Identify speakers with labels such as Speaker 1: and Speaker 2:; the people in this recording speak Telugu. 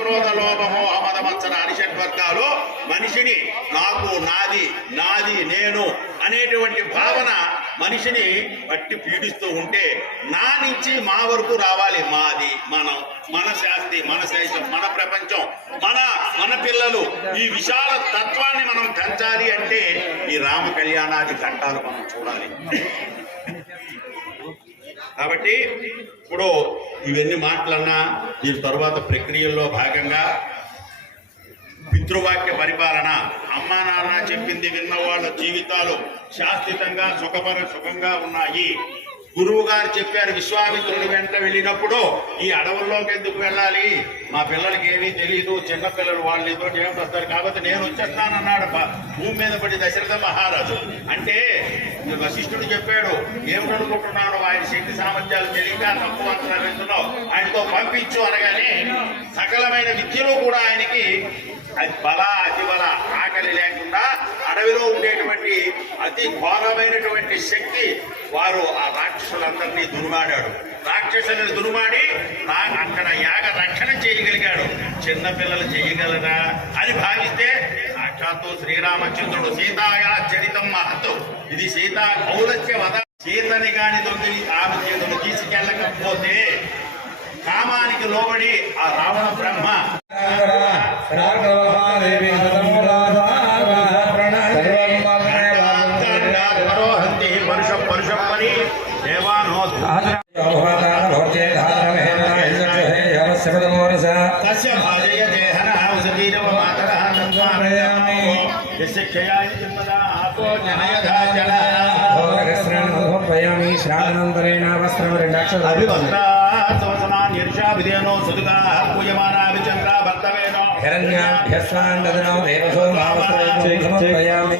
Speaker 1: క్రోధ లోభము అమదమత్సర అనిషట్ వర్గాలు మనిషిని నాకు నాది నాది నేను అనేటువంటి భావన మనిషిని పట్టి పీడిస్తూ ఉంటే నా నుంచి మా వరకు రావాలి మాది మనం మన శాస్తి మన శేషం మన ప్రపంచం మన మన పిల్లలు. ఈ విశాల తత్వాన్ని మనం పెంచాలి అంటే ఈ రామ కళ్యాణాది ఘట్టాలు మనం చూడాలి. కాబట్టి ఇప్పుడు ఇవన్నీ మాటలన్నా దీని తరువాత ప్రక్రియల్లో భాగంగా పితృవాక్య పరిపాలన. అమ్మా నాన్న చెప్పింది విన్న వాళ్ళ జీవితాలు శాశ్వతంగా సుఖపర సుఖంగా ఉన్నాయి. గురువు గారు చెప్పారు విశ్వామిత్రుడి వెంట వెళ్ళినప్పుడు ఈ అడవుల్లోకి ఎందుకు వెళ్ళాలి? మా పిల్లలకి ఏమీ తెలియదు చిన్నపిల్లలు వాళ్ళు వాళ్ళు ఏం వస్తారు కాబట్టి నేను వచ్చేస్తానన్నాడు భూమి మీద పడి దశరథ మహారాజు. అంటే వశిష్ఠుడు చెప్పాడు ఏమిటనుకుంటున్నాడు అనుకుంటున్నాడు శక్తి సామర్థ్యాలు తెలియక తప్పు అంచనా వేస్తున్నావు ఆయనతో పంపించు అనగానే సకలమైన విద్యలో కూడా ఆయనకి అది బల అతి బల ఆకలి లేకుండా అడవిలో ఉండేటువంటి అతి ఘోరమైనటువంటి శక్తి వారు ఆ రాక్షసులందరినీ దురుమాడాడు రాక్షసులను దురుమాడి రా- అక్కడ యాగ రక్షణ చేయగలిగాడు. చిన్నపిల్లలు చేయగలరా అని భావిస్తే సాక్షాత్తు శ్రీరామచంద్రుడు సీతాయా చరితం మహత్తు ఇది సీతా కౌలస్య వద సీతని గాని దొంగిలి ఆమె చేతులు తీసుకెళ్ళకపోతే కామానికి లోబడి ఆ రావణ బ్రహ్మ పరోహంతి పరుష పరుషప్పని దేవానో తస్య భాజయ దేహన ఔషధీరవ మాతరః తత్వారయామి యస్య క్షయాయ జన్మదా ఆపో జనయదా జల
Speaker 2: శ్రావణంతరేణ వస్త్రం
Speaker 1: విచంద్రా భర్తవేనో
Speaker 2: హిరణ్యాభ్యస్వాన్ దదనో దేవసో మావస్త్రయం సమర్పయామి